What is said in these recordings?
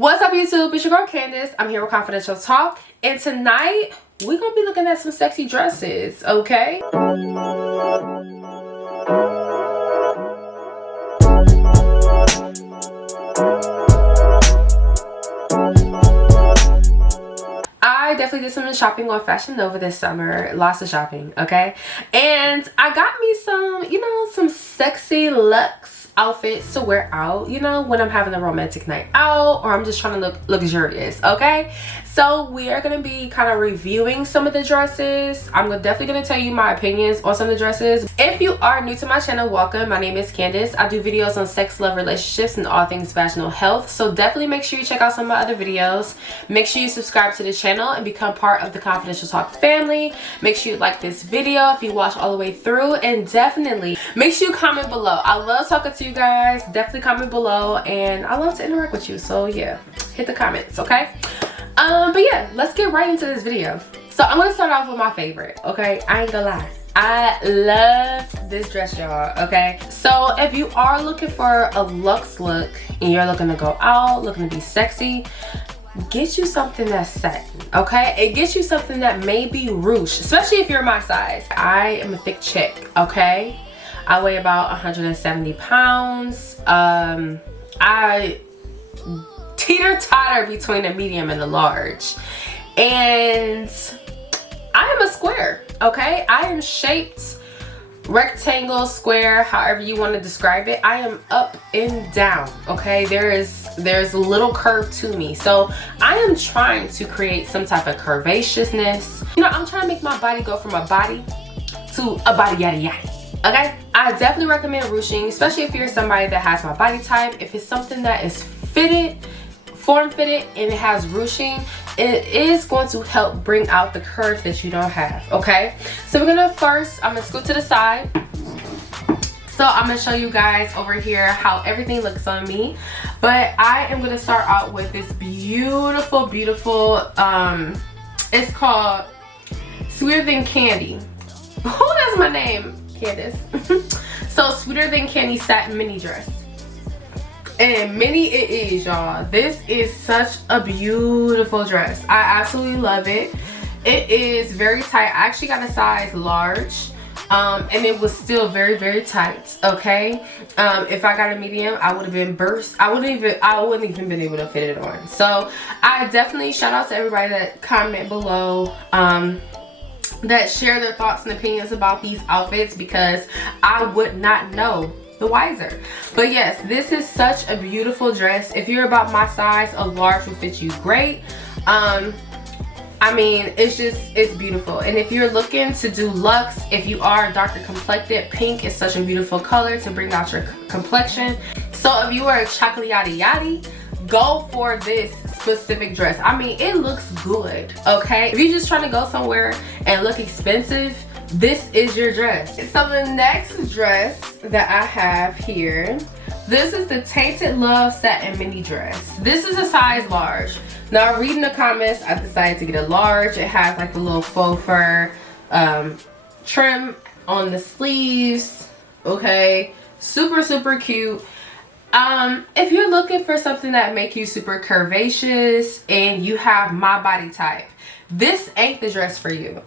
What's up, YouTube? It's your girl Candace. I'm here with Confidential Talk, and tonight we're gonna be looking at some sexy dresses, okay? I definitely did some shopping on Fashion Nova this summer. Lots of shopping, okay? And I got me some, some sexy luxe outfits to wear out, when I'm having a romantic night out or I'm just trying to look luxurious, okay? So we are going to be kind of reviewing some of the dresses. I'm definitely going to tell you my opinions on some of the dresses. If you are new to my channel, welcome. My name is Candace. I do videos on sex, love, relationships, and all things vaginal health. So definitely make sure you check out some of my other videos. Make sure you subscribe to the channel and become part of the Confidential Talk family. Make sure you like this video if you watch all the way through, and definitely make sure you comment below. I love talking to you guys. Definitely comment below, and I love to interact with you. So yeah, hit the comments, okay? But yeah, let's get right into this video. So I'm gonna start off with my favorite, okay? I ain't gonna lie, I love this dress, y'all, okay? So if you are looking for a luxe look and you're looking to go out, looking to be sexy, get you something that's satin, okay? It gets you something that may be ruche, especially if you're my size. I am a thick chick, okay? I weigh about 170 pounds. I teeter-totter between a medium and a large, and I am a square, okay? I am shaped rectangle, square, however you want to describe it. I am up and down, okay? There's a little curve to me, so I am trying to create some type of curvaceousness. I'm trying to make my body go from a body to a body yada yada, okay? I definitely recommend ruching, especially if you're somebody that has my body type. If it's something that is fitted, form-fitted, and it has ruching, it is going to help bring out the curve that you don't have, okay? So I'm gonna scoot to the side. So I'm gonna show you guys over here how everything looks on me, but I am gonna start out with this beautiful it's called Sweeter Than Candy. Oh, that's my name, Candace. So Sweeter Than Candy satin mini dress. And mini it is, y'all. This is such a beautiful dress. I absolutely love it. It is very tight. I actually got a size large, and it was still very, very tight, okay? If I got a medium, I would have been burst. I wouldn't even been able to fit it on. So I definitely shout out to everybody that comment below, that share their thoughts and opinions about these outfits, because I would not know the wiser. But yes, this is such a beautiful dress. If you're about my size, a large will fit you great. I mean, it's beautiful. And if you're looking to do luxe, if you are darker complected, pink is such a beautiful color to bring out your complexion. So if you are a chocolate yada yada, go for this specific dress. I mean, it looks good, okay? If you're just trying to go somewhere and look expensive, this is your dress. So the next dress that I have here, this is the Tainted Love Satin Mini Dress. This is a size large. Now, reading the comments, I decided to get a large. It has like a little faux fur trim on the sleeves, okay? Super, super cute. If you're looking for something that make you super curvaceous and you have my body type, this ain't the dress for you.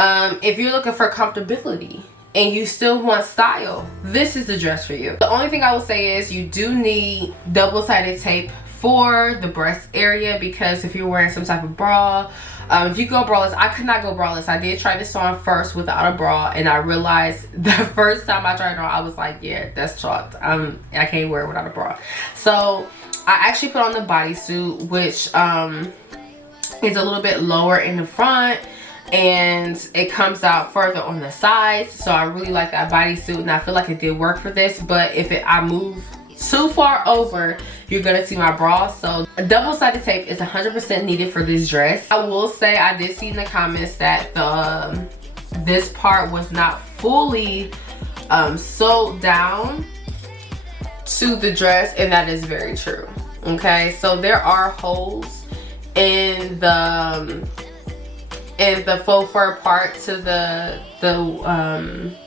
If you're looking for comfortability and you still want style, this is the dress for you. The only thing I will say is you do need double-sided tape for the breast area, because if you're wearing some type of bra, if you go braless, I could not go braless. I did try this on first without a bra, and I realized the first time I tried it on, I was like, yeah, that's chalked. I can't wear it without a bra. So I actually put on the bodysuit, which is a little bit lower in the front, and it comes out further on the sides. So I really like that bodysuit, and I feel like it did work for this. But if I move too far over, you're gonna see my bra. So a double-sided tape is 100% needed for this dress. I will say I did see in the comments that this part was not fully sewed down to the dress, and that is very true, okay? So there are holes in the faux fur part to the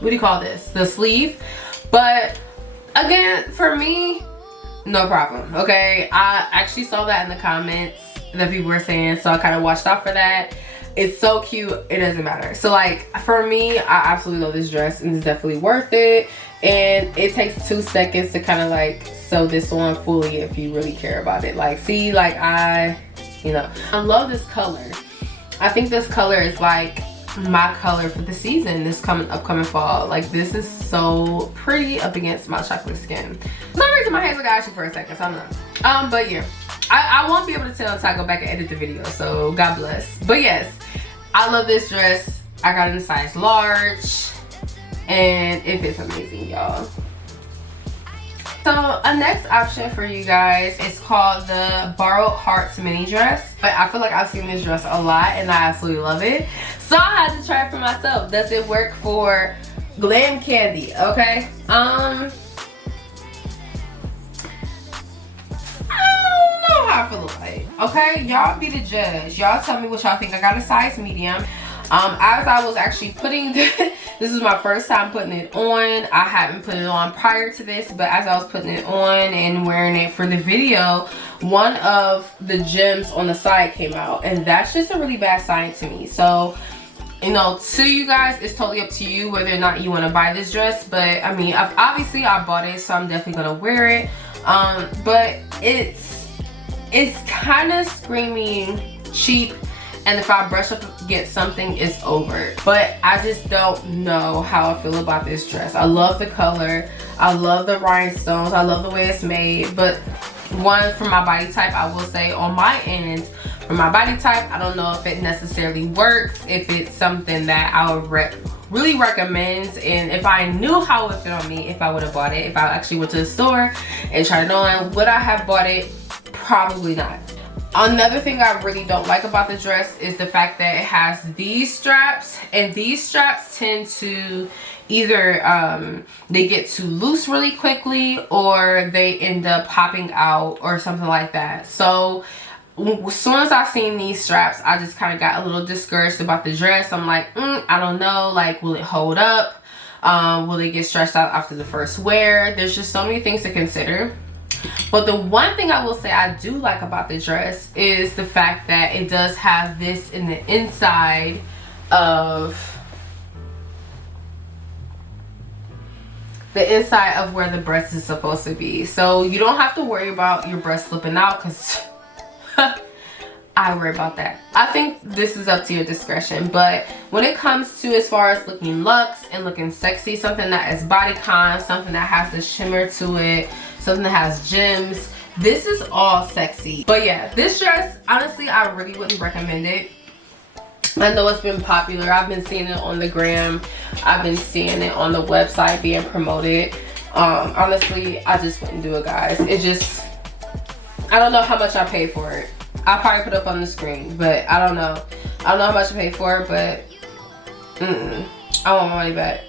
what do you call this, the sleeve. But again, for me, no problem. Okay, I actually saw that in the comments that people were saying, so I kind of watched out for that. It's so cute, it doesn't matter. So like for me, I absolutely love this dress and it's definitely worth it. And it takes 2 seconds to kind of like sew this on fully if you really care about it. Like see, like I love this color. I think this color is like my color for the season, this upcoming fall. Like this is so pretty up against my chocolate skin. For some reason my hands look ashy for a second, so I don't know. But yeah, I won't be able to tell until I go back and edit the video, so God bless. But yes, I love this dress. I got it in size large and it fits amazing, y'all. So a next option for you guys is called the Borrowed Hearts mini dress. But I feel like I've seen this dress a lot and I absolutely love it. So I had to try it for myself. Does it work for Glam Candy? Okay. I don't know how I feel about it. Okay, y'all be the judge. Y'all tell me what y'all think. I got a size medium. As I was actually putting this is my first time putting it on. I haven't put it on prior to this, but as I was putting it on and wearing it for the video, one of the gems on the side came out, and that's just a really bad sign to me. So to you guys, it's totally up to you whether or not you want to buy this dress. But I mean, obviously I bought it, so I'm definitely gonna wear it. But it's kind of screaming cheap, and if I brush up against something, it's over. But I just don't know how I feel about this dress. I love the color, I love the rhinestones, I love the way it's made. But one, for my body type, I will say on my end, for my body type, I don't know if it necessarily works, if it's something that I would really recommend. And if I knew how it would fit on me, if I would have bought it, if I actually went to the store and tried it on, would I have bought it? Probably not. Another thing I really don't like about the dress is the fact that it has these straps, and these straps tend to either they get too loose really quickly, or they end up popping out or something like that. So as soon as I seen these straps, I just kind of got a little discouraged about the dress. I'm like, I don't know, like, will it hold up? Will it get stretched out after the first wear? There's just so many things to consider. But the one thing I will say I do like about the dress is the fact that it does have this in the inside of where the breast is supposed to be. So you don't have to worry about your breast slipping out, because I worry about that. I think this is up to your discretion. But when it comes to as far as looking luxe and looking sexy, something that is bodycon, something that has the shimmer to it, something that has gems, this is all sexy. But yeah, this dress, honestly, I really wouldn't recommend it. I know it's been popular. I've been seeing it on the gram. I've been seeing it on the website being promoted. Honestly, I just wouldn't do it, guys. It just, I don't know how much I paid for it. I'll probably put it up on the screen, but I don't know. I don't know how much I paid for it, but I want my money back.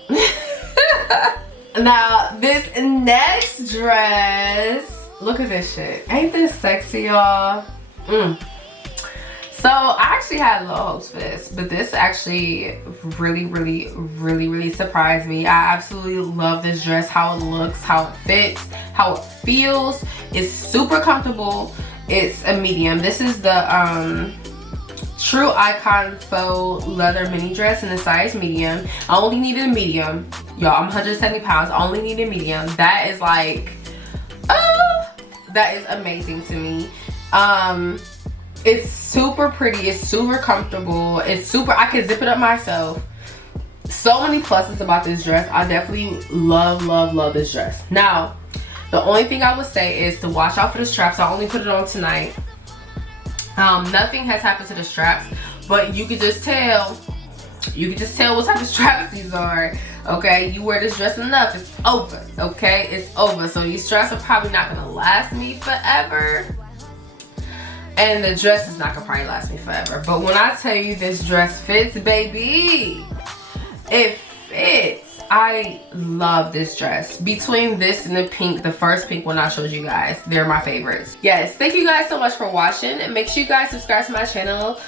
Now, this next dress, look at this shit. Ain't this sexy, y'all? So I actually had low hopes for this, but this actually really surprised me. I absolutely love this dress, how it looks, how it fits, how it feels. It's super comfortable. It's a medium. This is the True Icon Faux Leather Mini Dress in the size medium. I only needed a medium. Y'all, I'm 170 pounds. I only need a medium. That is like, that is amazing to me. It's super pretty. It's super comfortable. It's super, I can zip it up myself. So many pluses about this dress. I definitely love this dress. Now, the only thing I would say is to watch out for the straps. I only put it on tonight. Nothing has happened to the straps, but you could just tell. You can just tell what type of straps these are. Okay, you wear this dress enough, it's over. Okay, it's over. So these straps are probably not gonna last me forever, and the dress is not gonna probably last me forever. But when I tell you this dress fits, baby, it fits. I love this dress. Between this and the pink, the first pink one I showed you guys, they're my favorites. Yes, thank you guys so much for watching, and make sure you guys subscribe to my channel.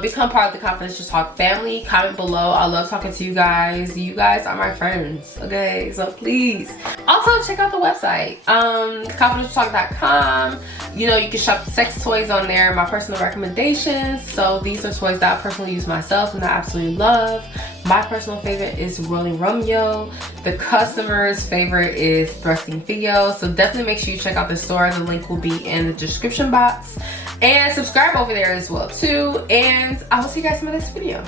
Become part of the Confidential Talk family. Comment below. I love talking to you guys. You guys are my friends, okay? So please. Also check out the website, confidentialtalk.com. You know, you can shop sex toys on there, my personal recommendations. So these are toys that I personally use myself and I absolutely love. My personal favorite is Rolling Romeo. The customer's favorite is Thrusting Theo. So definitely make sure you check out the store. The link will be in the description box. And subscribe over there as well too. And I will see you guys in my next video.